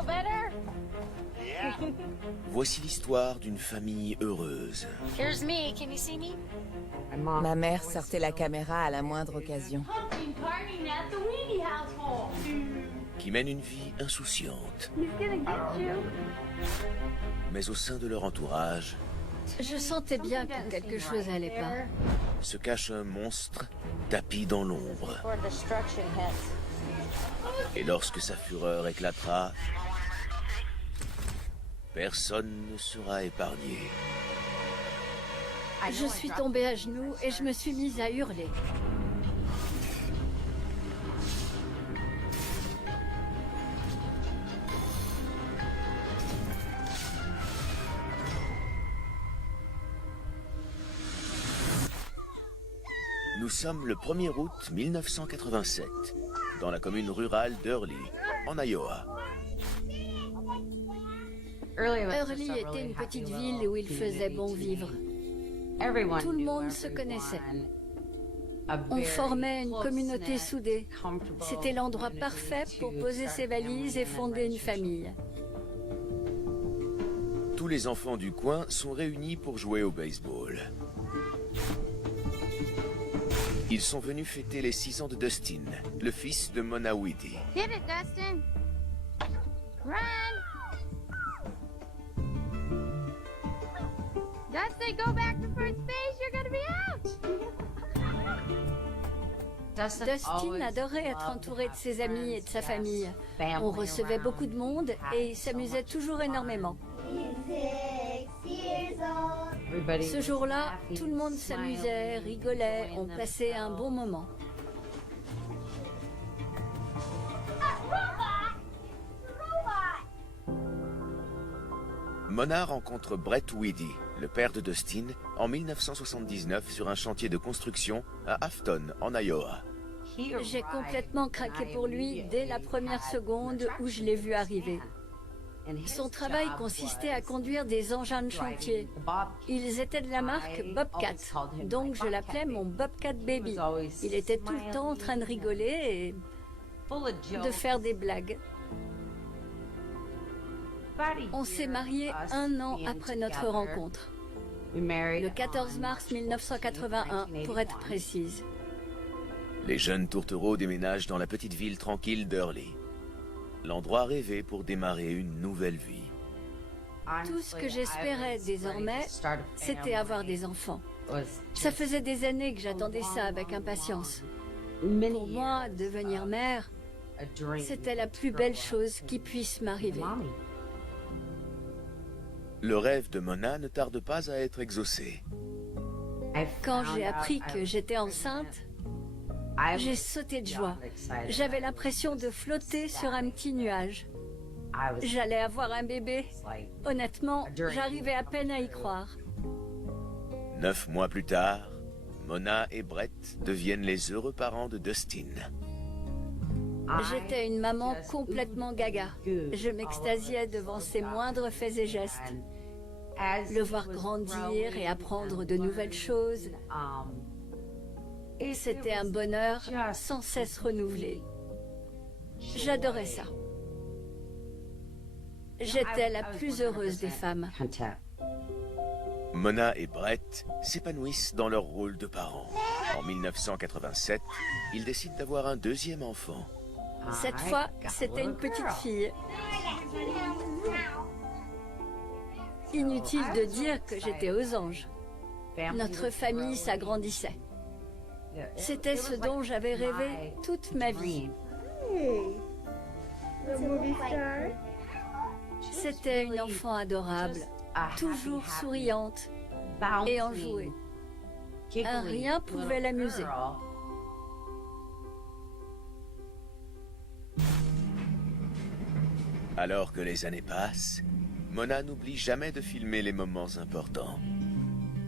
feel better? Voici l'histoire d'une famille heureuse. Here's me. Can you see me? Ma mère sortait la caméra à la moindre occasion. Pumpkin carving at the Weedy household. Qui mène une vie insouciante. He's gonna get you. Mais au sein de leur entourage, Je sentais bien que quelque chose allait pas. se cache un monstre tapi dans l'ombre. Before destruction hits. Et lorsque sa fureur éclatera, personne ne sera épargné. Je suis tombée à genoux et je me suis mise à hurler. Nous sommes le 1er août 1987, dans la commune rurale d'Early, en Iowa. Early était une petite ville où il faisait bon vivre. Tout le monde se connaissait. On formait une communauté soudée. C'était l'endroit parfait pour poser ses valises et fonder une famille. Tous les enfants du coin sont réunis pour jouer au baseball. Ils sont venus fêter les 6 ans de Dustin, le fils de Mona Weedy. Hit it, Dustin. Run. Dustin, go back to first base. You're gonna be out. Dustin adorait être entouré de ses amis et de sa famille. On recevait beaucoup de monde et il s'amusait toujours énormément. Ce jour-là, tout le monde s'amusait, rigolait, on passait un bon moment. Mona rencontre Brett Weedy, le père de Dustin, en 1979 sur un chantier de construction à Afton, en Iowa. J'ai complètement craqué pour lui dès la première seconde où je l'ai vu arriver. Son travail consistait à conduire des engins de chantier. Ils étaient de la marque Bobcat, donc je l'appelais mon Bobcat Baby. Il était tout le temps en train de rigoler et de faire des blagues. On s'est mariés 1 an après notre rencontre, le 14 mars 1981 pour être précise. Les jeunes tourtereaux déménagent dans la petite ville tranquille d'Early. L'endroit rêvé pour démarrer une nouvelle vie. Tout ce que j'espérais désormais, c'était avoir des enfants. Ça faisait des années que j'attendais ça avec impatience. Pour moi, devenir mère, c'était la plus belle chose qui puisse m'arriver. Le rêve de Mona ne tarde pas à être exaucé. Quand j'ai appris que j'étais enceinte, j'ai sauté de joie. J'avais l'impression de flotter sur un petit nuage. J'allais avoir un bébé. Honnêtement, j'arrivais à peine à y croire. 9 mois plus tard, Mona et Brett deviennent les heureux parents de Dustin. J'étais une maman complètement gaga. Je m'extasiais devant ses moindres faits et gestes. Le voir grandir et apprendre de nouvelles choses. Et c'était un bonheur sans cesse renouvelé. J'adorais ça. J'étais la plus heureuse des femmes. Mona et Brett s'épanouissent dans leur rôle de parents. En 1987, ils décident d'avoir un deuxième enfant. Cette fois, c'était une petite fille. Inutile de dire que j'étais aux anges. Notre famille s'agrandissait. C'était ce dont j'avais rêvé toute ma vie. C'était une enfant adorable, toujours souriante et enjouée. Rien pouvait l'amuser. Alors que les années passent, Mona n'oublie jamais de filmer les moments importants.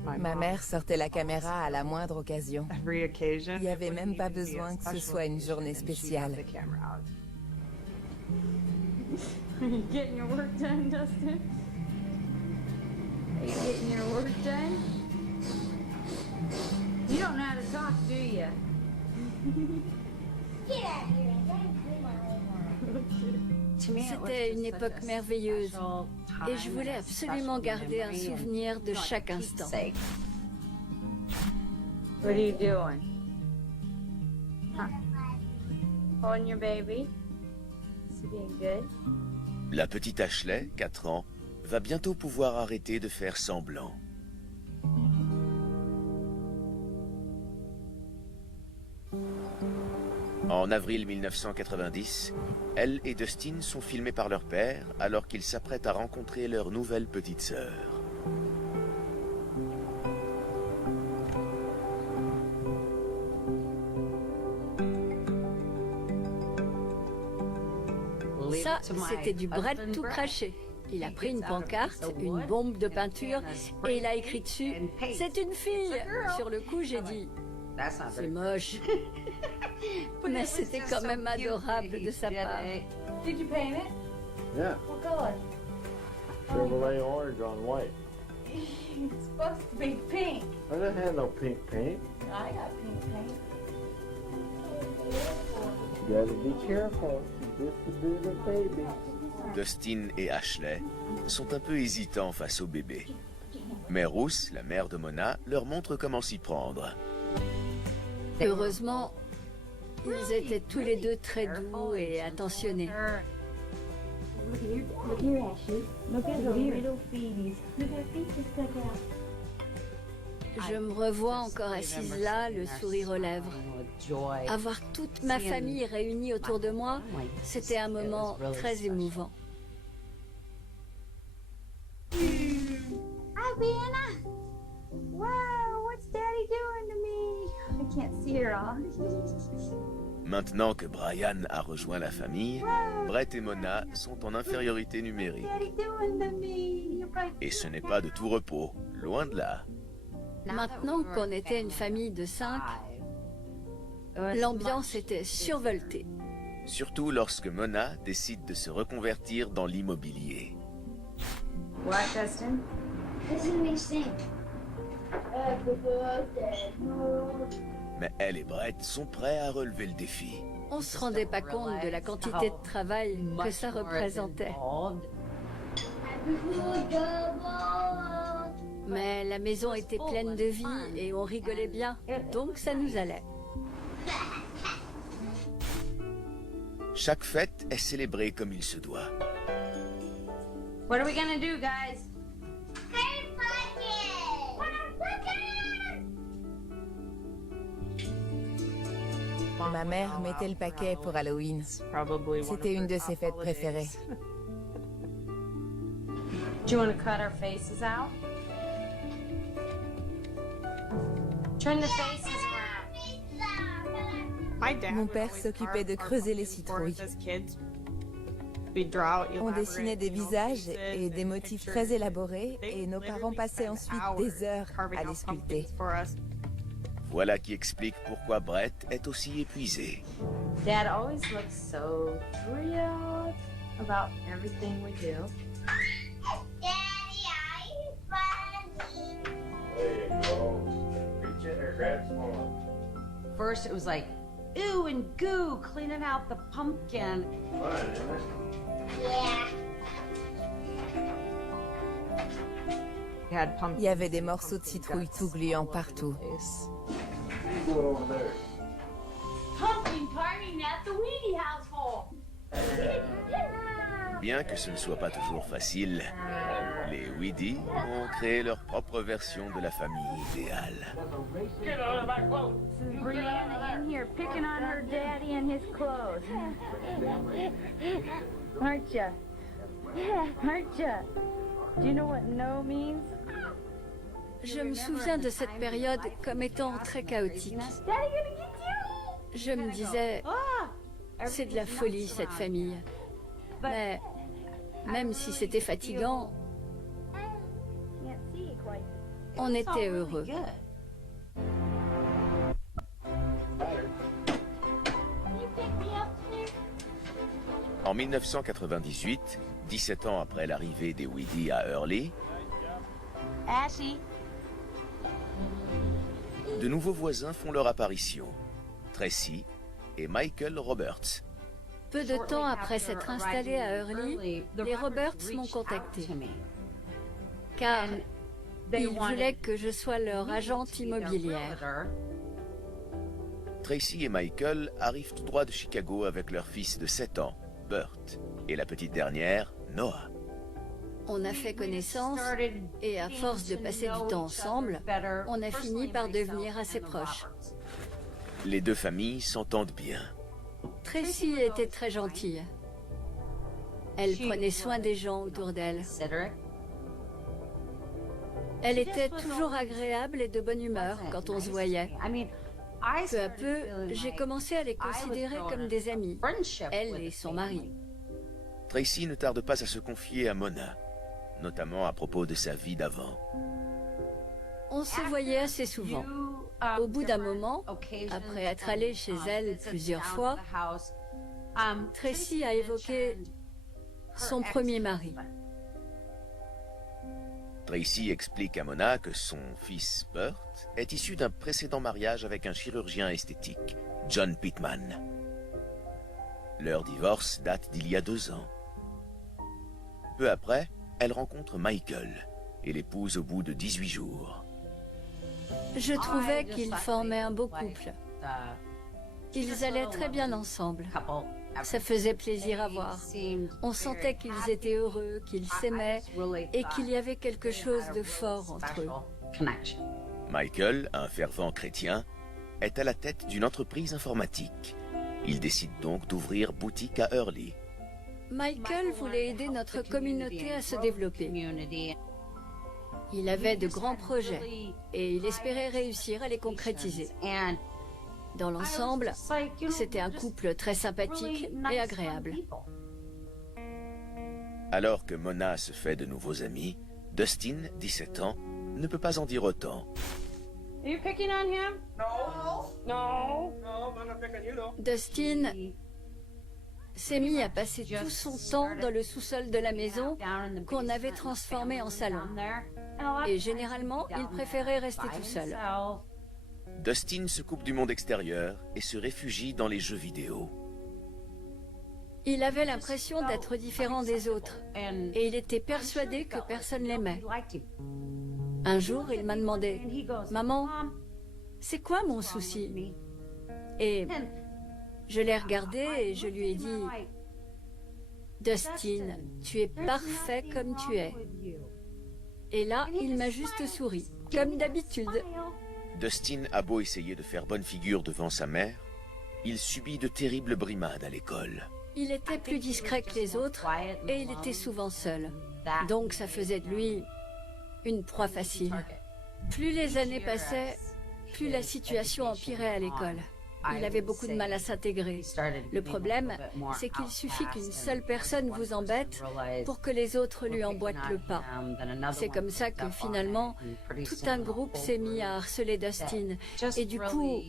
Ma mère sortait la caméra à la moindre occasion. Il n'y avait même pas besoin que ce soit une journée spéciale. Are you getting your work done, Dustin? Are you getting your work done? You don't know how to talk, do you? Get out of here, I gotta do my homework. C'était une époque merveilleuse et je voulais absolument garder un souvenir de chaque instant. What are you doing? Huh? Holding your baby? Is he being good? La petite Ashley, 4 ans, va bientôt pouvoir arrêter de faire semblant. En avril 1990, elle et Dustin sont filmés par leur père alors qu'ils s'apprêtent à rencontrer leur nouvelle petite sœur. Ça, c'était du Brett tout craché. Il a pris une pancarte, une bombe de peinture, et il a écrit dessus « C'est une fille !» Sur le coup, j'ai dit « C'est moche !» Mais c'était quand même adorable de sa part. Did you paint it? Yeah, What color? Chevrolet orange on white. It's supposed to be pink. I don't have no pink paint. I got pink paint. You gotta be careful. She's just a bit of baby. Dustin et Ashley sont un peu hésitants face au bébé. Mais Ruth, la mère de Mona, leur montre comment s'y prendre. Heureusement, ils étaient tous les deux très doux et attentionnés. Look here, Ashley. Look at those little feeties. Look at their feet just stuck out. Je me revois encore assise là, le sourire aux lèvres. Avoir toute ma famille réunie autour de moi, c'était un moment très émouvant. Hi, Vienna. Wow, what's Daddy doing to me? I can't see her all. Maintenant que Brian a rejoint la famille, Brett et Mona sont en infériorité numérique. Daddy doing to me? You're right. Et ce n'est pas de tout repos, loin de là. Maintenant qu'on était une famille de 5, l'ambiance était survoltée. Surtout lorsque Mona décide de se reconvertir dans l'immobilier. What, Dustin? Listen to me sing. Happy birthday. Mais elle et Brett sont prêts à relever le défi. On ne se rendait pas compte de la quantité de travail que ça représentait. Mais la maison était pleine de vie et on rigolait bien, donc ça nous allait. Chaque fête est célébrée comme il se doit. What are we gonna do, guys? Ma mère mettait le paquet pour Halloween. C'était une de ses fêtes préférées. Do you want to cut our faces out? Turn the faces around. Mon père s'occupait de creuser les citrouilles. On dessinait des visages et des motifs très élaborés et nos parents passaient ensuite des heures à les sculpter. Voilà qui explique pourquoi Brett est aussi épuisé. Dad always looks so thrilled about everything we do. Daddy, are you funny? There you go. Reach in there, grab some more. First, it was like, ooh and goo, cleaning out the pumpkin. Fun, isn't it? Yeah. Il y avait des morceaux de citrouille tout gluants partout. You go over there. Pumpkin carving at the Weedy household. Bien que ce ne soit pas toujours facile, les Weedy ont créé leur propre version de la famille idéale. Brianna in here picking on her daddy and his clothes. Aren't ya? Aren't ya? Do you know what no means? Je me souviens de cette période comme étant très chaotique. Daddy gonna get you. Je me disais, c'est de la folie cette famille. Mais même si c'était fatigant, Can't see you quite. on était heureux. Can you pick me up there? En 1998, 17 ans après l'arrivée des Weedy à Hurley, Ashy. de nouveaux voisins font leur apparition. Tracy et Michael Roberts. Peu de temps après s'être installés à Hurley, les Roberts m'ont contacté, car ils voulaient que je sois leur agente immobilière. Tracy et Michael arrivent tout droit de Chicago avec leur fils de 7 ans, Burt, et la petite dernière, Noah. On a fait connaissance et à force de passer du temps ensemble, on a fini par devenir assez proches. Les deux familles s'entendent bien. Tracy était très gentille. Elle prenait soin des gens autour d'elle. Elle était toujours agréable et de bonne humeur quand on se voyait. Peu à peu, j'ai commencé à les considérer comme des amis, elle et son mari. Tracy ne tarde pas à se confier à Mona, notamment à propos de sa vie d'avant. On se voyait assez souvent. Au bout d'un moment, après être allé chez elle plusieurs fois, Tracy a évoqué son premier mari. Tracy explique à Mona que son fils Burt est issu d'un précédent mariage avec un chirurgien esthétique, John Pittman. Leur divorce date d'il y a 2 ans. Peu après, elle rencontre Michael et l'épouse au bout de 18 jours. Je trouvais qu'ils formaient un beau couple. Ils allaient très bien ensemble. Ça faisait plaisir à voir. On sentait qu'ils étaient heureux, qu'ils s'aimaient et qu'il y avait quelque chose de fort entre eux. Michael, un fervent chrétien, est à la tête d'une entreprise informatique. Il décide donc d'ouvrir boutique à Hurley. Michael voulait aider notre communauté à se développer. Il avait de grands projets et il espérait réussir à les concrétiser. Dans l'ensemble, c'était un couple très sympathique et agréable. Alors que Mona se fait de nouveaux amis, Dustin, 17 ans, ne peut pas en dire autant. Dustin s'est mis à passer tout son temps dans le sous-sol de la maison qu'on avait transformé en salon. Et généralement, il préférait rester tout seul. Dustin se coupe du monde extérieur et se réfugie dans les jeux vidéo. Il avait l'impression d'être différent des autres et il était persuadé que personne l'aimait. Un jour, il m'a demandé « Maman, c'est quoi mon souci ?» Et je l'ai regardé et je lui ai dit « Dustin, tu es parfait comme tu es. » Et là, il m'a juste souri, comme d'habitude. Dustin a beau essayer de faire bonne figure devant sa mère, il subit de terribles brimades à l'école. Il était plus discret que les autres et il était souvent seul. Donc ça faisait de lui une proie facile. Plus les années passaient, plus la situation empirait à l'école. Il avait beaucoup de mal à s'intégrer. Le problème, c'est qu'il suffit qu'une seule personne vous embête pour que les autres lui emboîtent le pas. C'est comme ça que finalement, tout un groupe s'est mis à harceler Dustin. Et du coup,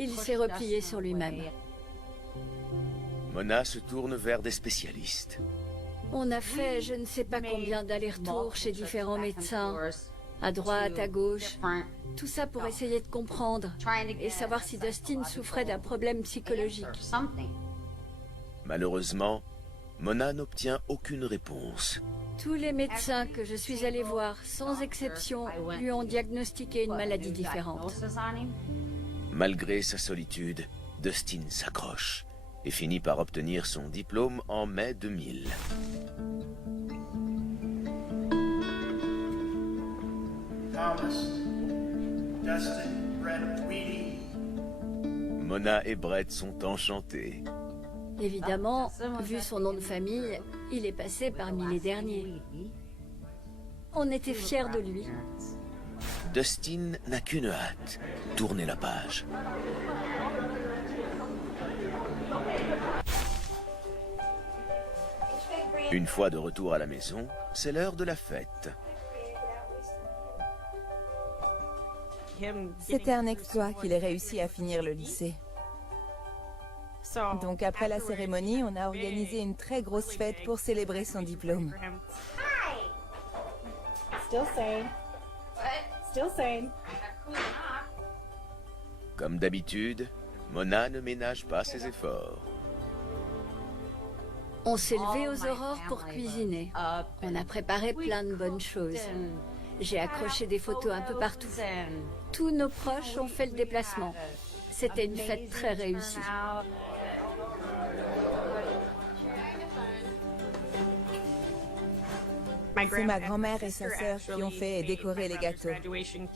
il s'est replié sur lui-même. Mona se tourne vers des spécialistes. On a fait je ne sais pas combien d'allers-retours chez différents médecins, à droite, à gauche. Tout ça pour essayer de comprendre et savoir si Dustin souffrait d'un problème psychologique. Malheureusement, Mona n'obtient aucune réponse. Tous les médecins que je suis allée voir, sans exception, lui ont diagnostiqué une maladie différente. Malgré sa solitude, Dustin s'accroche et finit par obtenir son diplôme en mai 2000. Mona et Brett sont enchantés. Évidemment, vu son nom de famille, il est passé parmi les derniers. On était fiers de lui. Dustin n'a qu'une hâte, tourner la page. Une fois de retour à la maison, c'est l'heure de la fête. C'était un exploit qu'il ait réussi à finir le lycée. Donc après la cérémonie, on a organisé une très grosse fête pour célébrer son diplôme. Comme d'habitude, Mona ne ménage pas ses efforts. On s'est levé aux aurores pour cuisiner. On a préparé plein de bonnes choses. J'ai accroché des photos un peu partout. Tous nos proches ont fait le déplacement. C'était une fête très réussie. C'est ma grand-mère et sa sœur qui ont fait et décoré les gâteaux.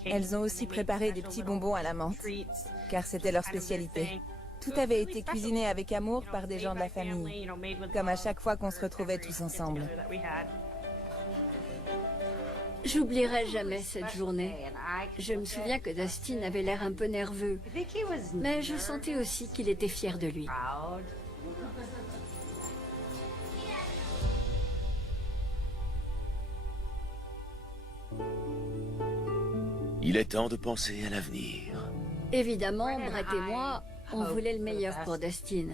Elles ont aussi préparé des petits bonbons à la menthe, car c'était leur spécialité. Tout avait été cuisiné avec amour par des gens de la famille, comme à chaque fois qu'on se retrouvait tous ensemble. J'oublierai jamais cette journée. Je me souviens que Dustin avait l'air un peu nerveux, mais je sentais aussi qu'il était fier de lui. Il est temps de penser à l'avenir. Évidemment, Brett et moi, on voulait le meilleur pour Dustin.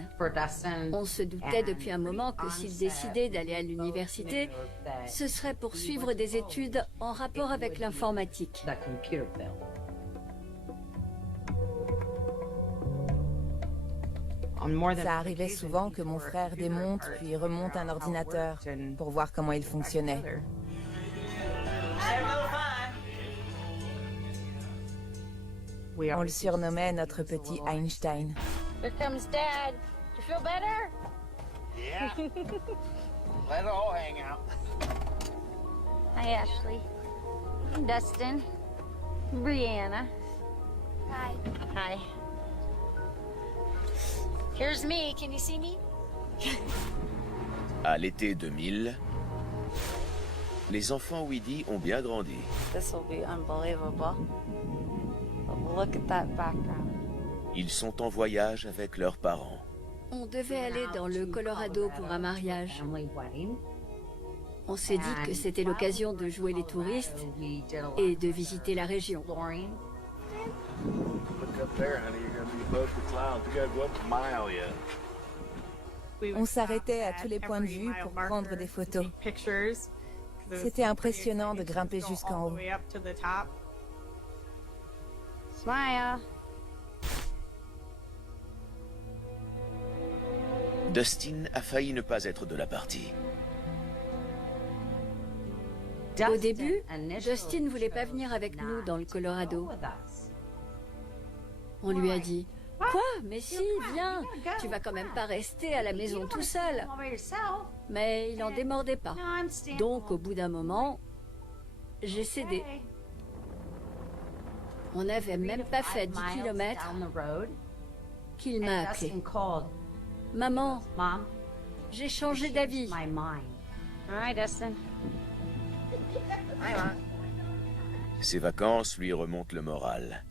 On se doutait depuis un moment que s'il décidait d'aller à l'université, ce serait pour suivre des études en rapport avec l'informatique. Ça arrivait souvent que mon frère démonte puis remonte un ordinateur pour voir comment il fonctionnait. On le surnommait notre petit Einstein. Here comes Dad. You feel better? Yeah. Let it all hang out. Hi, Ashley. I'm Dustin. Brianna. Hi. Hi. Here's me. Can you see me? À l'été 2000, les enfants Weedy ont bien grandi. This will be unbelievable. Look at that background. Ils sont en voyage avec leurs parents. On devait aller dans le Colorado pour un mariage. On s'est dit que c'était l'occasion de jouer les touristes et de visiter la région. Look up there, honey. You're gonna be above the clouds. You gotta go up a mile yet. On s'arrêtait à tous les points de vue pour prendre des photos. C'était impressionnant de grimper jusqu'en haut. Smile. Dustin a failli ne pas être de la partie. Au début, Dustin ne voulait pas venir avec nous dans le Colorado. On lui a dit « Quoi? Mais si, viens! Tu vas quand même pas rester à la maison tout seul. » Mais il n'en démordait pas. Donc, au bout d'un moment, j'ai cédé. On n'avait même pas fait 10 kilomètres qu'il m'a appelé. « Maman, j'ai changé d'avis. » Hi, Dustin. Ses vacances lui remontent le moral.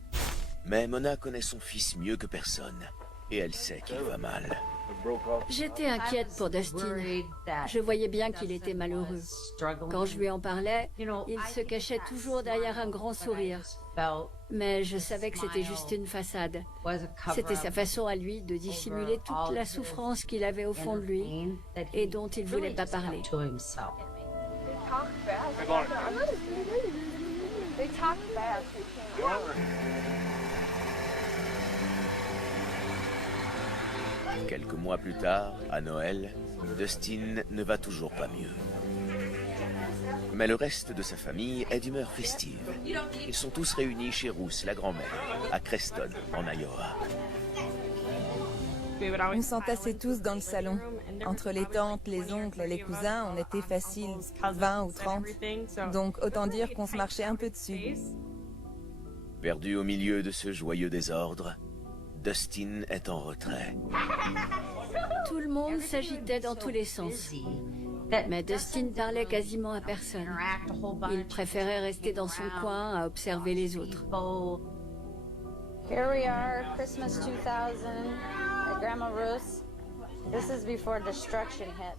Mais Mona connaît son fils mieux que personne. Et elle sait qu'il va mal. J'étais inquiète pour Dustin. Je voyais bien qu'il était malheureux. Quand je lui en parlais, il se cachait toujours derrière un grand sourire. Mais je savais que c'était juste une façade. C'était sa façon à lui de dissimuler toute la souffrance qu'il avait au fond de lui et dont il ne voulait pas parler. Quelques mois plus tard, à Noël, Dustin ne va toujours pas mieux. Mais le reste de sa famille est d'humeur festive. Ils sont tous réunis chez Ruth, la grand-mère, à Creston, en Iowa. On s'entassait tous dans le salon. Entre les tantes, les oncles et les cousins, on était facile 20 ou 30. Donc autant dire qu'on se marchait un peu dessus. Perdu au milieu de ce joyeux désordre, Dustin est en retrait. Tout le monde s'agitait dans tous les sens. Mais Dustin parlait quasiment à personne. Il préférait rester dans son coin à observer les autres. Here we are, Christmas 2000 at Grandma Ruth's. This is before destruction hits.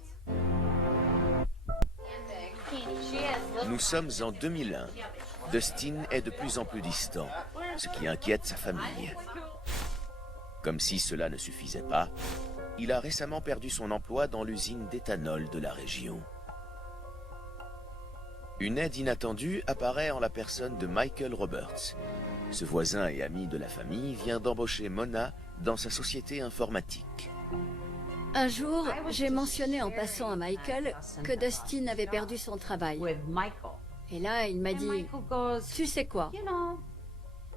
Nous sommes en 2001. Dustin est de plus en plus distant, ce qui inquiète sa famille. Comme si cela ne suffisait pas, il a récemment perdu son emploi dans l'usine d'éthanol de la région. Une aide inattendue apparaît en la personne de Michael Roberts. Ce voisin et ami de la famille vient d'embaucher Mona dans sa société informatique. Un jour, j'ai mentionné en passant à Michael que Dustin avait perdu son travail. Et là, il m'a dit, tu sais quoi,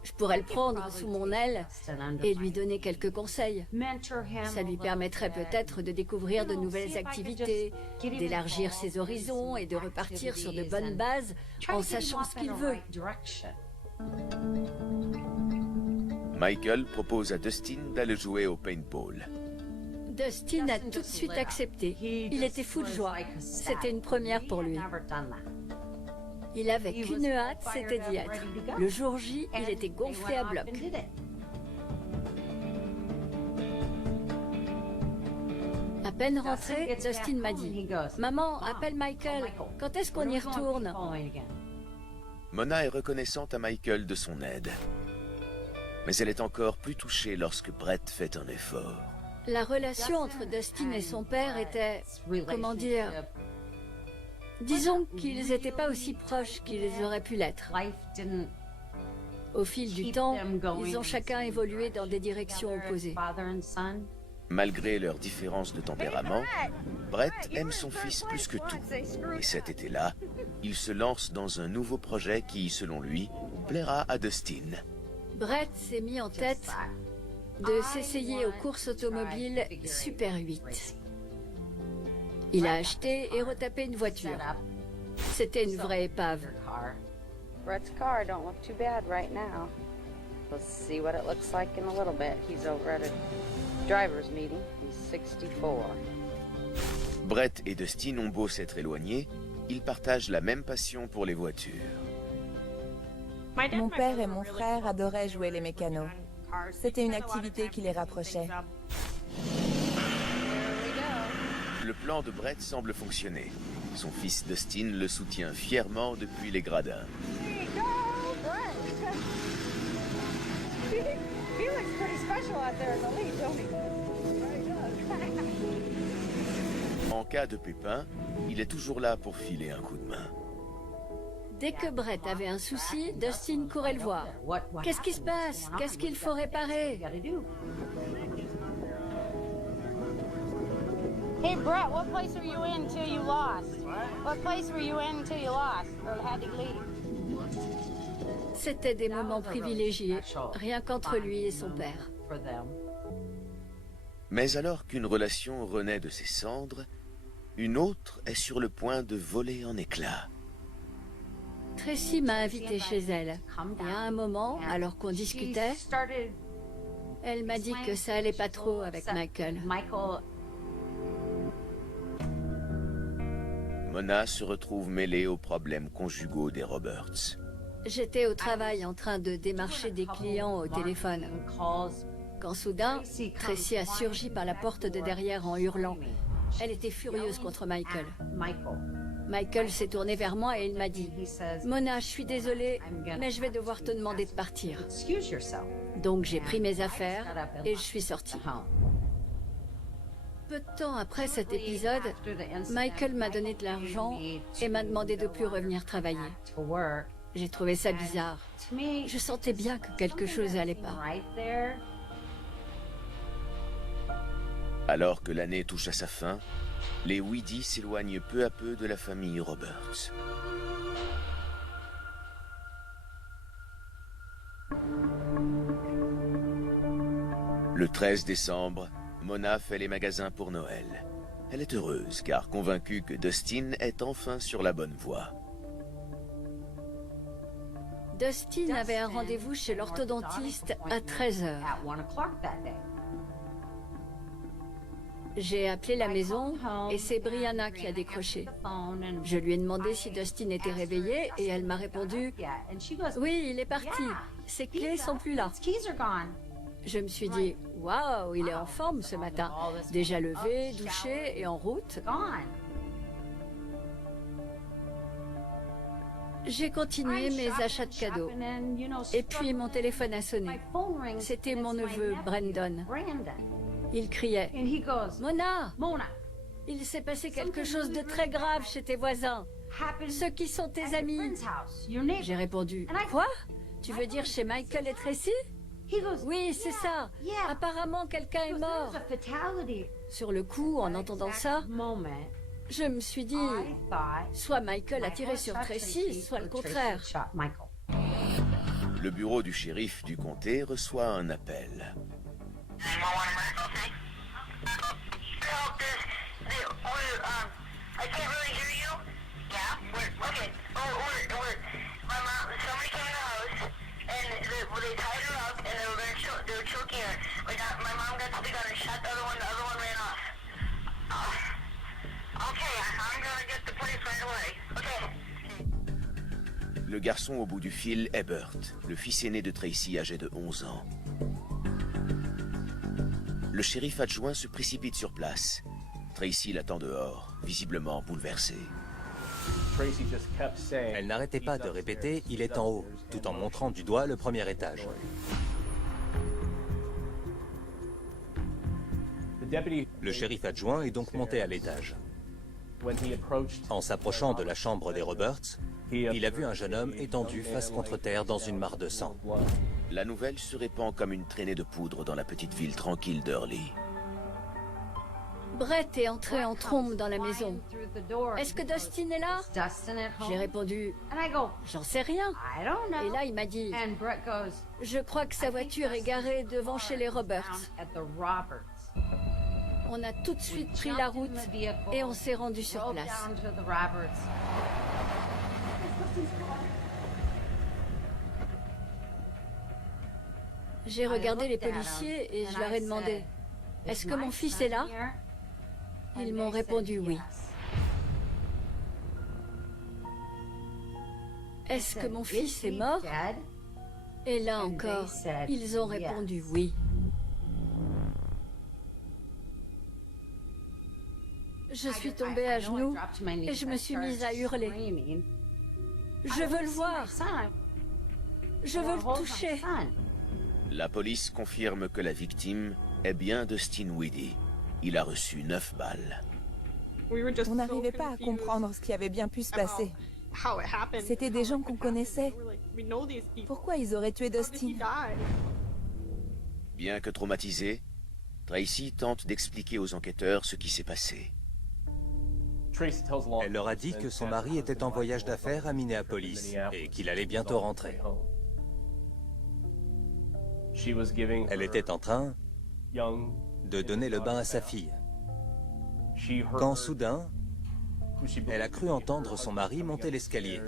je pourrais le prendre sous mon aile et lui donner quelques conseils. Ça lui permettrait peut-être de découvrir de nouvelles activités, d'élargir ses horizons et de repartir sur de bonnes bases en sachant ce qu'il veut. Michael propose à Dustin d'aller jouer au paintball. Dustin a tout de suite accepté. Il était fou de joie. C'était une première pour lui. Il avait qu'une hâte, c'était d'y être. Le jour J, il était gonflé à bloc. À peine rentré, Dustin m'a dit « Maman, appelle Michael, quand est-ce qu'on y retourne ?» Mona est reconnaissante à Michael de son aide. Mais elle est encore plus touchée lorsque Brett fait un effort. La relation entre Dustin et son père était, comment dire, disons qu'ils n'étaient pas aussi proches qu'ils auraient pu l'être. Au fil du temps, ils ont chacun évolué dans des directions opposées. Malgré leurs différences de tempérament, Brett aime son fils plus que tout. Et cet été-là, il se lance dans un nouveau projet qui, selon lui, plaira à Dustin. Brett s'est mis en tête de s'essayer aux courses automobiles Super 8. Il a acheté et retapé une voiture. C'était une vraie épave. Brett's car don't look too bad right now. We'll see what it looks like in a little bit. He's over at a driver's meeting. He's 64. Brett et Dustin ont beau s'être éloignés, ils partagent la même passion pour les voitures. Mon père et mon frère adoraient jouer les mécanos. C'était une activité qui les rapprochait. Le plan de Brett semble fonctionner. Son fils Dustin le soutient fièrement depuis les gradins. En cas de pépin, il est toujours là pour filer un coup de main. Dès que Brett avait un souci, Dustin courait le voir. Qu'est-ce qui se passe? Qu'est-ce qu'il faut réparer? Hey Brett, what place were you in until you lost? What place were you in until you lost or had to leave? C'était des moments privilégiés, rien qu'entre lui et son père. Mais alors qu'une relation renaît de ses cendres, une autre est sur le point de voler en éclats. Tracy m'a invité chez elle. Et à un moment, alors qu'on discutait, elle m'a dit que ça allait pas trop avec Michael. Mona se retrouve mêlée aux problèmes conjugaux des Roberts. J'étais au travail en train de démarcher des clients au téléphone. Quand soudain, Tracy a surgi par la porte de derrière en hurlant. Elle était furieuse contre Michael. Michael s'est tourné vers moi et il m'a dit « Mona, je suis désolée, mais je vais devoir te demander de partir. » Donc j'ai pris mes affaires et je suis sortie. Peu de temps après cet épisode, Michael m'a donné de l'argent et m'a demandé de ne plus revenir travailler. J'ai trouvé ça bizarre. Je sentais bien que quelque chose n'allait pas. Alors que l'année touche à sa fin, les Weedy s'éloignent peu à peu de la famille Roberts. Le 13 décembre, Mona fait les magasins pour Noël. Elle est heureuse car convaincue que Dustin est enfin sur la bonne voie. Dustin avait un rendez-vous chez l'orthodontiste à 13h. J'ai appelé la maison et c'est Brianna qui a décroché. Je lui ai demandé si Dustin était réveillé et elle m'a répondu « Oui, il est parti. Ses clés sont plus là. » Je me suis dit « Waouh, il est en forme ce matin. Déjà levé, douché et en route. » J'ai continué mes achats de cadeaux. Et puis mon téléphone a sonné. C'était mon neveu, Brandon. Il criait « Mona, il s'est passé quelque chose de très grave chez tes voisins. Ceux qui sont tes amis. » J'ai répondu « Quoi? Tu veux dire chez Michael et Tracy? » Oui, c'est ça. Apparemment, quelqu'un est mort. Sur le coup, en entendant ça, je me suis dit, soit Michael a tiré sur Tracy, soit le contraire. Le bureau du shérif du comté reçoit un appel. I can't really hear you. Yeah? Okay. My mom, somebody came in the house, and they tied her up, and they were choking her. My mom got to the gun and shot the other one ran off. Okay, I'm gonna get the police right away. Okay. Le garçon au bout du fil est Burt, le fils aîné de Tracy âgé de 11 ans. Le shérif adjoint se précipite sur place. Tracy l'attend dehors, visiblement bouleversée. Elle n'arrêtait pas de répéter « il est en haut », tout en montrant du doigt le premier étage. Le shérif adjoint est donc monté à l'étage. En s'approchant de la chambre des Roberts, il a vu un jeune homme étendu face contre terre dans une mare de sang. La nouvelle se répand comme une traînée de poudre dans la petite ville tranquille d'Hurley. Brett est entré en trombe dans la maison. Est-ce que Dustin est là? J'ai répondu, j'en sais rien. Et là, il m'a dit, je crois que sa voiture est garée devant chez les Roberts. On a tout de suite pris la route et on s'est rendu sur place. J'ai regardé les policiers et je leur ai demandé, est-ce que mon fils est là? Ils m'ont répondu oui. Est-ce que mon fils est mort? Et là encore, ils ont répondu oui. Je suis tombée à genoux et je me suis mise à hurler. Je veux le voir. Je veux le toucher. La police confirme que la victime est bien Dustin Weedy. Il a reçu 9 balles. On n'arrivait pas à comprendre ce qui avait bien pu se passer. C'était des gens qu'on connaissait. Pourquoi ils auraient tué Dustin? Bien que traumatisée, Tracy tente d'expliquer aux enquêteurs ce qui s'est passé. Elle leur a dit que son mari était en voyage d'affaires à Minneapolis et qu'il allait bientôt rentrer. Elle était en train de donner le bain à sa fille. Quand soudain, elle a cru entendre son mari monter l'escalier.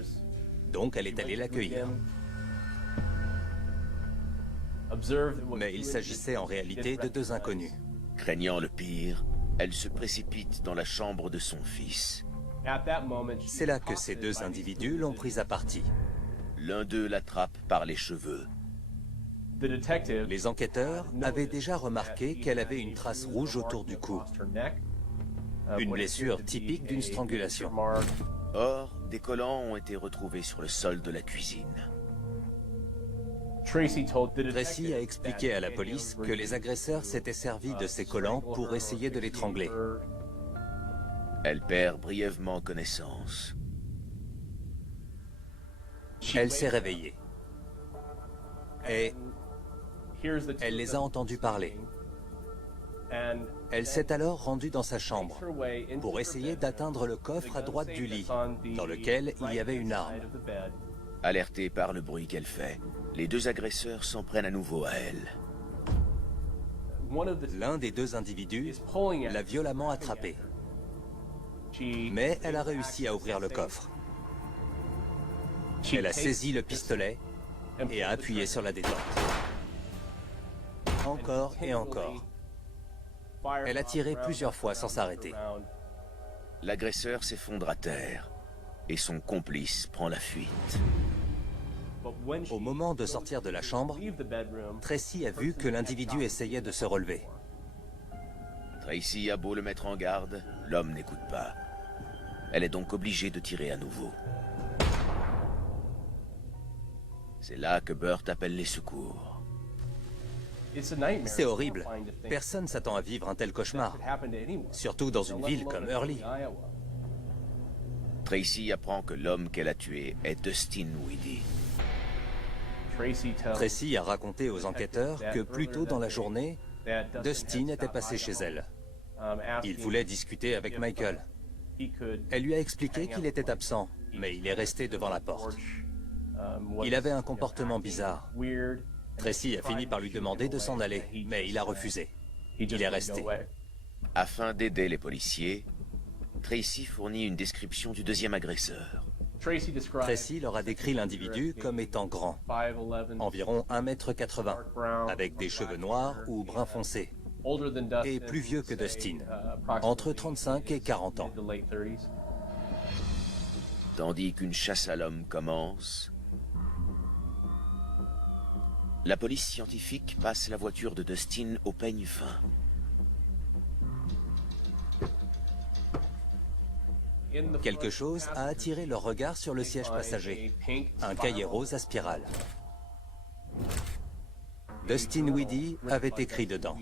Donc elle est allée l'accueillir. Mais il s'agissait en réalité de 2 inconnus. Craignant le pire, elle se précipite dans la chambre de son fils. C'est là que ces 2 individus l'ont prise à partie. L'un d'eux l'attrape par les cheveux. Les enquêteurs avaient déjà remarqué qu'elle avait une trace rouge autour du cou. Une blessure typique d'une strangulation. Or, des collants ont été retrouvés sur le sol de la cuisine. Tracy a expliqué à la police que les agresseurs s'étaient servis de ces collants pour essayer de l'étrangler. Elle perd brièvement connaissance. Elle s'est réveillée. Et elle les a entendus parler. Elle s'est alors rendue dans sa chambre pour essayer d'atteindre le coffre à droite du lit, dans lequel il y avait une arme. Alertée par le bruit qu'elle fait, les 2 agresseurs s'en prennent à nouveau à elle. L'un des 2 individus l'a violemment attrapée. Mais elle a réussi à ouvrir le coffre. Elle a saisi le pistolet et a appuyé sur la détente. Encore et encore. Elle a tiré plusieurs fois sans s'arrêter. L'agresseur s'effondre à terre et son complice prend la fuite. Au moment de sortir de la chambre, Tracy a vu que l'individu essayait de se relever. Tracy a beau le mettre en garde, l'homme n'écoute pas. Elle est donc obligée de tirer à nouveau. C'est là que Burt appelle les secours. C'est horrible. Personne s'attend à vivre un tel cauchemar, surtout dans une ville comme Hurley. Tracy apprend que l'homme qu'elle a tué est Dustin Weedy. Tracy a raconté aux enquêteurs que plus tôt dans la journée, Dustin était passé chez elle. Il voulait discuter avec Michael. Elle lui a expliqué qu'il était absent, mais il est resté devant la porte. Il avait un comportement bizarre. Tracy a fini par lui demander de s'en aller, mais il a refusé. Il est resté. Afin d'aider les policiers, Tracy fournit une description du deuxième agresseur. Tracy leur a décrit l'individu comme étant grand, environ 1,80 m, avec des cheveux noirs ou brun foncé, et plus vieux que Dustin, entre 35 et 40 ans. Tandis qu'une chasse à l'homme commence, la police scientifique passe la voiture de Dustin au peigne fin. Quelque chose a attiré leur regard sur le siège passager, un cahier rose à spirale. Dustin Weedy avait écrit dedans.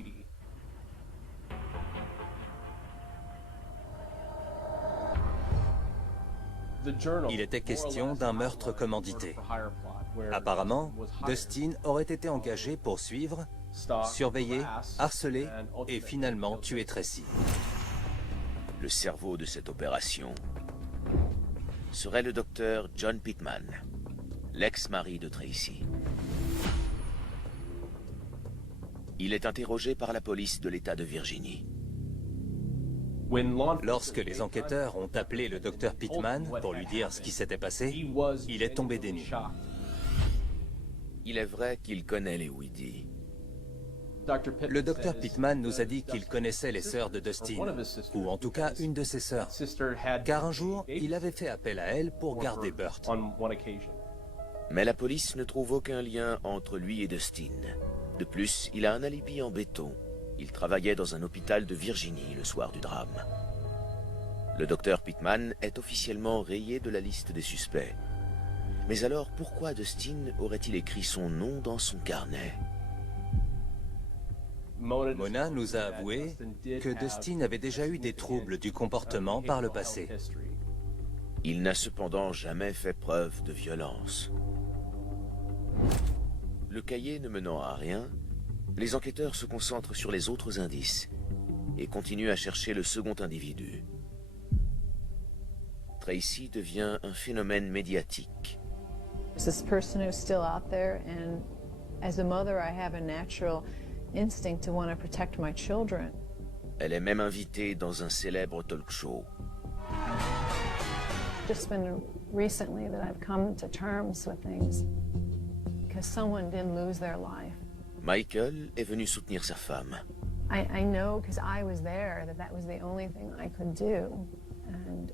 Il était question d'un meurtre commandité. Apparemment, Dustin aurait été engagé pour suivre, surveiller, harceler et finalement tuer Tracy. Le cerveau de cette opération serait le docteur John Pittman, l'ex-mari de Tracy. Il est interrogé par la police de l'État de Virginie. Lorsque les enquêteurs ont appelé le docteur Pittman pour lui dire ce qui s'était passé, il est tombé des nues. Il est vrai qu'il connaît les Weedy. Le docteur Pittman nous a dit qu'il connaissait les sœurs de Dustin, ou en tout cas une de ses sœurs, car un jour, il avait fait appel à elle pour garder Burt. Mais la police ne trouve aucun lien entre lui et Dustin. De plus, il a un alibi en béton. Il travaillait dans un hôpital de Virginie le soir du drame. Le docteur Pittman est officiellement rayé de la liste des suspects. Mais alors, pourquoi Dustin aurait-il écrit son nom dans son carnet ? Mona nous a avoué que Dustin avait déjà eu des troubles du comportement par le passé. Il n'a cependant jamais fait preuve de violence. Le cahier ne menant à rien, les enquêteurs se concentrent sur les autres indices et continuent à chercher le second individu. Tracy devient un phénomène médiatique. This person who's still out there, and as a mother, I have a natural instinct to want to protect my children. Elle est même invitée dans un célèbre talk show. Just been recently that I've come to terms with things because someone did lose their life. Michael est venu soutenir sa femme. I know because I was there that was the only thing I could do, and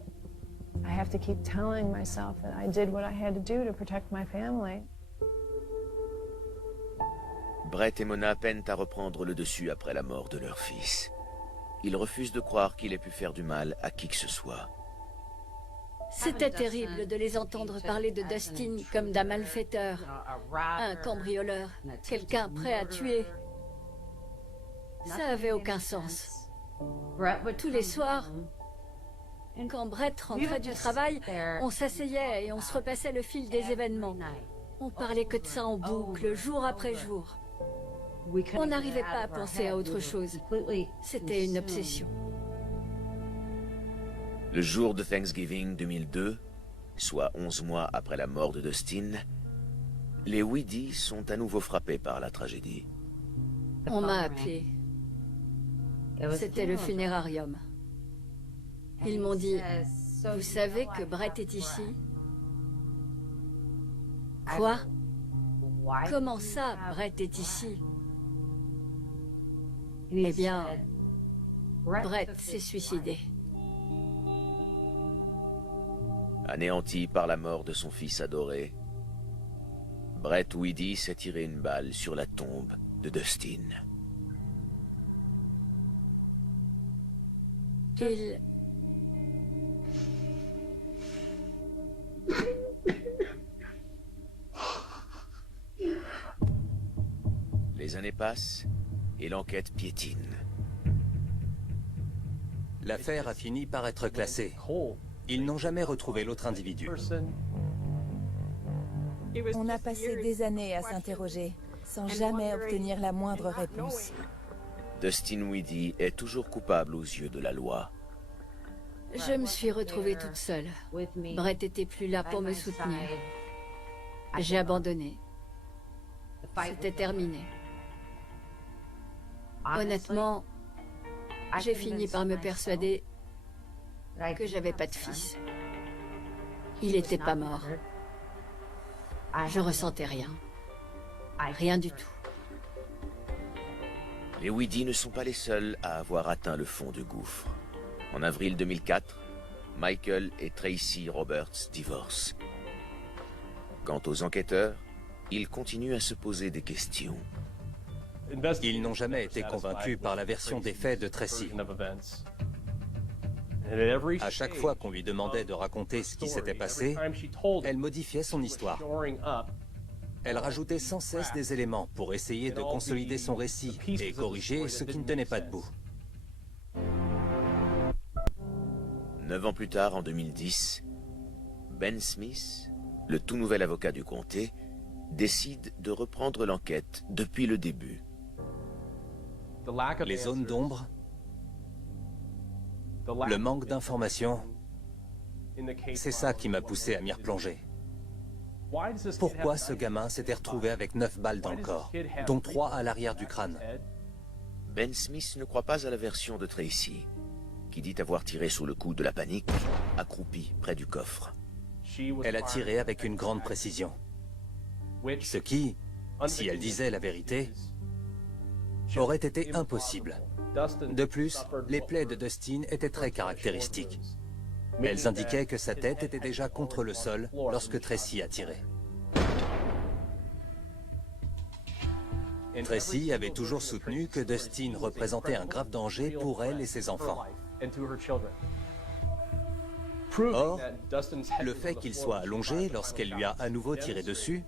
I have to keep telling myself that I did what I had to do to protect my family. Brett et Mona peinent à reprendre le dessus après la mort de leur fils. Ils refusent de croire qu'il ait pu faire du mal à qui que ce soit. C'était terrible de les entendre parler de Dustin comme d'un malfaiteur, un cambrioleur, quelqu'un prêt à tuer. Ça avait aucun sens. Tous les soirs, quand Brett rentrait du travail, on s'asseyait et on se repassait le fil des événements. On parlait que de ça en boucle, jour après jour. On n'arrivait pas à penser à autre chose. C'était une obsession. Le jour de Thanksgiving 2002, soit 11 mois après la mort de Dustin, les Weedy sont à nouveau frappés par la tragédie. On m'a appelé. C'était le funérarium. Ils m'ont dit, « Vous savez que Brett est ici ?» Quoi? Comment ça, Brett est ici? Eh bien, Brett s'est suicidé. Anéanti par la mort de son fils adoré, Brett Weedy s'est tiré une balle sur la tombe de Dustin. Les années passent et l'enquête piétine. L'affaire a fini par être classée. Ils n'ont jamais retrouvé l'autre individu. On a passé des années à s'interroger, sans jamais obtenir la moindre réponse. Dustin Weedy est toujours coupable aux yeux de la loi. Je me suis retrouvée toute seule. Brett était plus là pour me soutenir. J'ai abandonné. C'était terminé. Honnêtement, j'ai fini par me persuader que j'avais pas de fils. Il était pas mort. Je ressentais rien. Rien du tout. Les Weedy ne sont pas les seuls à avoir atteint le fond du gouffre. En avril 2004, Michael et Tracy Roberts divorcent. Quant aux enquêteurs, ils continuent à se poser des questions. Ils n'ont jamais été convaincus par la version des faits de Tracy. À chaque fois qu'on lui demandait de raconter ce qui s'était passé, elle modifiait son histoire. Elle rajoutait sans cesse des éléments pour essayer de consolider son récit et corriger ce qui ne tenait pas debout. 9 ans plus tard, en 2010, Ben Smith, le tout nouvel avocat du comté, décide de reprendre l'enquête depuis le début. Les zones d'ombre, le manque d'informations, c'est ça qui m'a poussé à m'y replonger. Pourquoi ce gamin s'était retrouvé avec 9 balles dans le corps, dont 3 à l'arrière du crâne? Ben Smith ne croit pas à la version de Tracy, qui dit avoir tiré sous le coup de la panique, accroupie près du coffre. Elle a tiré avec une grande précision. Ce qui, si elle disait la vérité, aurait été impossible. De plus, les plaies de Dustin étaient très caractéristiques. Elles indiquaient que sa tête était déjà contre le sol lorsque Tracy a tiré. Tracy avait toujours soutenu que Dustin représentait un grave danger pour elle et ses enfants. Or, le fait qu'il soit allongé lorsqu'elle lui a à nouveau tiré dessus,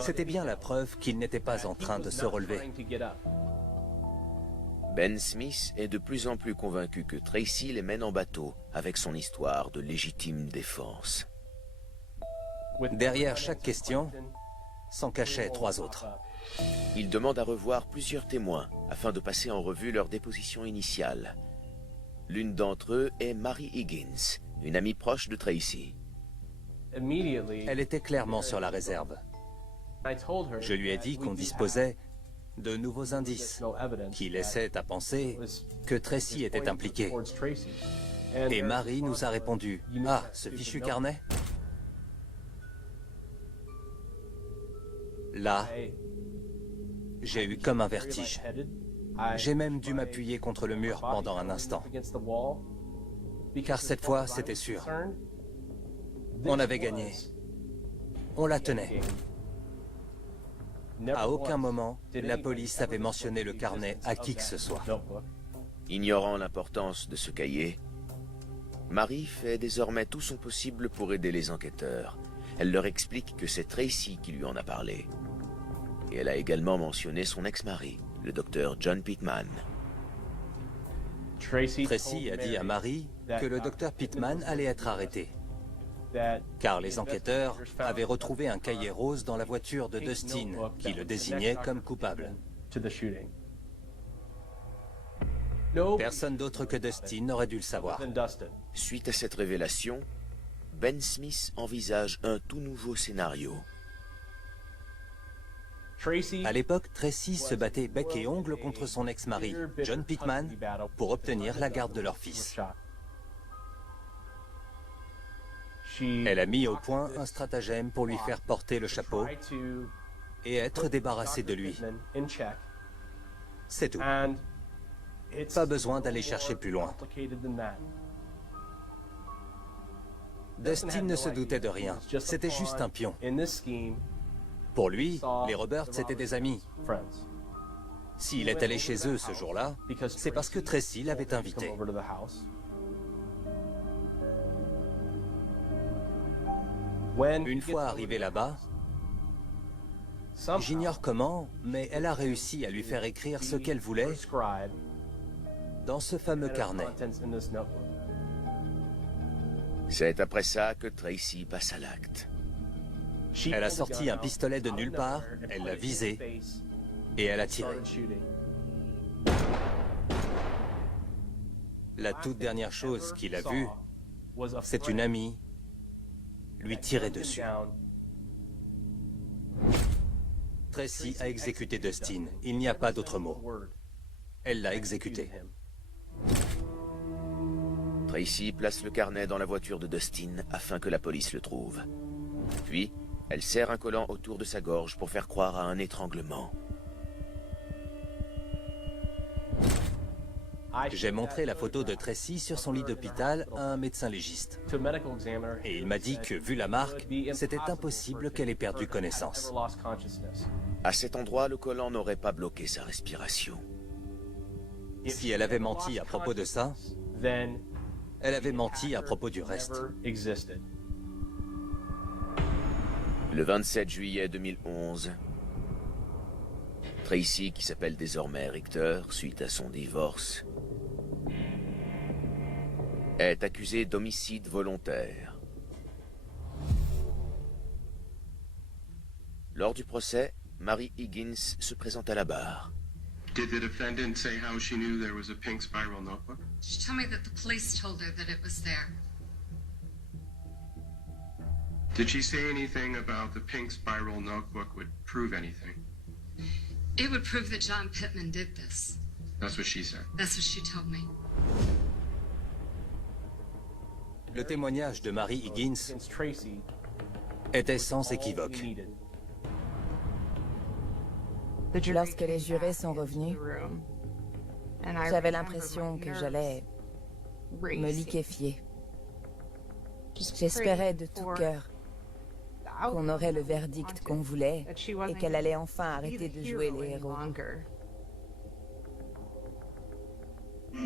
c'était bien la preuve qu'il n'était pas en train de se relever. Ben Smith est de plus en plus convaincu que Tracy les mène en bateau avec son histoire de légitime défense. Derrière chaque question, s'en cachaient 3 autres. Il demande à revoir plusieurs témoins afin de passer en revue leur déposition initiale. L'une d'entre eux est Mary Higgins, une amie proche de Tracy. Elle était clairement sur la réserve. Je lui ai dit qu'on disposait de nouveaux indices qui laissaient à penser que Tracy était impliquée. Et Mary nous a répondu « Ah, ce fichu carnet ?» Là, j'ai eu comme un vertige. J'ai même dû m'appuyer contre le mur pendant un instant. Car cette fois, c'était sûr. On avait gagné. On la tenait. À aucun moment, la police avait mentionné le carnet à qui que ce soit. Ignorant l'importance de ce cahier, Mary fait désormais tout son possible pour aider les enquêteurs. Elle leur explique que c'est Tracy qui lui en a parlé. Et elle a également mentionné son ex-mari, le docteur John Pittman. Tracy a dit à Mary que le docteur Pittman allait être arrêté, car les enquêteurs avaient retrouvé un cahier rose dans la voiture de Dustin qui le désignait comme coupable. Personne d'autre que Dustin n'aurait dû le savoir. Suite à cette révélation, Ben Smith envisage un tout nouveau scénario. À l'époque, Tracy se battait bec et ongle contre son ex-mari, John Pittman, pour obtenir la garde de leur fils. Elle a mis au point un stratagème pour lui faire porter le chapeau et être débarrassée de lui. C'est tout. Pas besoin d'aller chercher plus loin. Dustin ne se doutait de rien. C'était juste un pion. Pour lui, les Roberts étaient des amis. S'il est allé chez eux ce jour-là, c'est parce que Tracy l'avait invité. Une fois arrivée là-bas, j'ignore comment, mais elle a réussi à lui faire écrire ce qu'elle voulait dans ce fameux carnet. C'est après ça que Tracy passe à l'acte. Elle a sorti un pistolet de nulle part, elle l'a visé et elle a tiré. La toute dernière chose qu'il a vue, c'est une amie lui tirer dessus. Tracy a exécuté Dustin. Il n'y a pas d'autre mot. Elle l'a exécuté. Tracy place le carnet dans la voiture de Dustin afin que la police le trouve. Puis, elle serre un collant autour de sa gorge pour faire croire à un étranglement. J'ai montré la photo de Tracy sur son lit d'hôpital à un médecin légiste. Et il m'a dit que, vu la marque, c'était impossible qu'elle ait perdu connaissance. À cet endroit, le collant n'aurait pas bloqué sa respiration. Si elle avait menti à propos de ça, elle avait menti à propos du reste. Le 27 juillet 2011, Tracy, qui s'appelle désormais Richter, suite à son divorce, est accusée d'homicide volontaire. Lors du procès, Mary Higgins se présente à la barre. Did the defendant say how she knew there was a pink spiral notebook? She told me that the police told her that it was there. Did she say anything about the pink spiral notebook would prove anything? It would prove that John Pittman did this. That's what she said. That's what she told me. Le témoignage de Mary Higgins était sans équivoque. Lorsque les jurés sont revenus, j'avais l'impression que j'allais me liquéfier. J'espérais de tout cœur qu'on aurait le verdict qu'on voulait et qu'elle allait enfin arrêter de jouer les héros.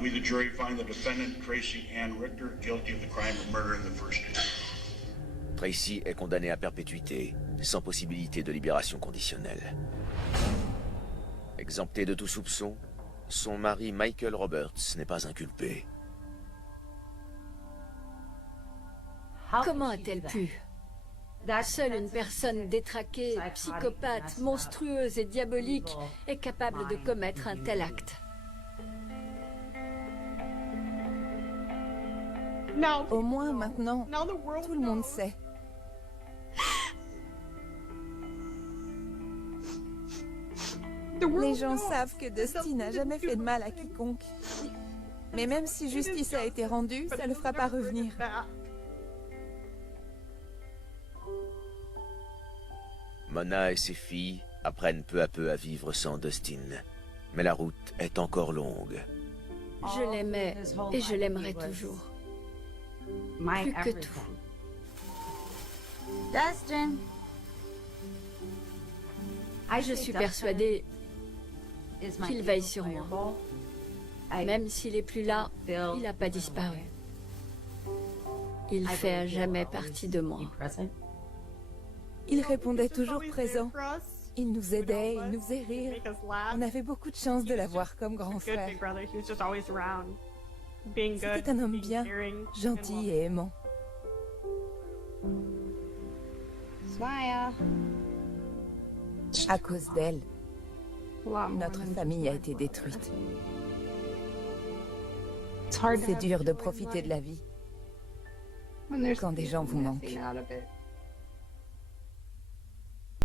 We, the jury, find the defendant, Tracy Ann Richter, guilty of the crime of murder in the first degree. Tracy est condamnée à perpétuité, sans possibilité de libération conditionnelle. Exempté de tout soupçon, son mari Michael Roberts n'est pas inculpé. Comment a-t-elle pu? Seule une personne détraquée, psychopathe, monstrueuse et diabolique est capable de commettre un tel acte. Au moins maintenant, tout le monde sait. Les gens savent que Dustin n'a jamais fait de mal à quiconque. Mais même si justice a été rendue, ça ne le fera pas revenir. Mona et ses filles apprennent peu à peu à vivre sans Dustin. Mais la route est encore longue. Je l'aimais et je l'aimerai toujours. Plus que tout. Dustin. Je suis persuadée qu'il veille sur moi. Même s'il est plus là, il n'a pas disparu. Il fait à jamais partie de moi. Il répondait toujours présent. Il nous aidait, il nous faisait rire. On avait beaucoup de chance de l'avoir comme grand frère. C'était un homme bien, gentil et aimant. À cause d'elle, notre famille a été détruite. C'est dur de profiter de la vie quand des gens vous manquent.